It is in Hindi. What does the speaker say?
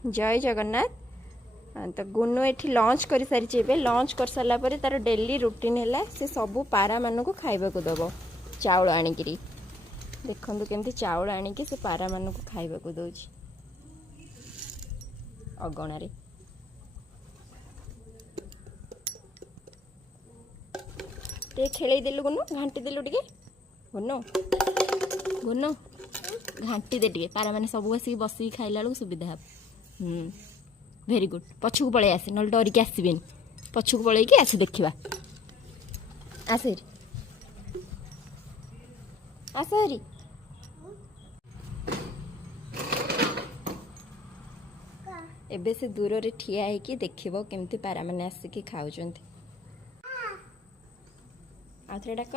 जय जगन्नाथ। तो गुनु एठी लंच कर सारी लंच कर सारा पर तार डेली रुटीन है से सबू पारा मान को खाइबा को दब चाउल आणिकी देखु केमती चाउल आणिकी से पारा मान को खाइबा को दौर अगणार खेल देलु गुनु घाटी देलु टे गुनु गुनु घाटी दे टे पारा मैंने सब आसिक बसिक खाइला बेलू सुविधा हे भेरी गुड पछक पलि आसे ना डरिकी आसबे पछक पलि आस देखा आस आस हरी एबे से दूर रे ठिया है देखिबो केमती पारा मैंने आसिक खाऊं आउ थे डाक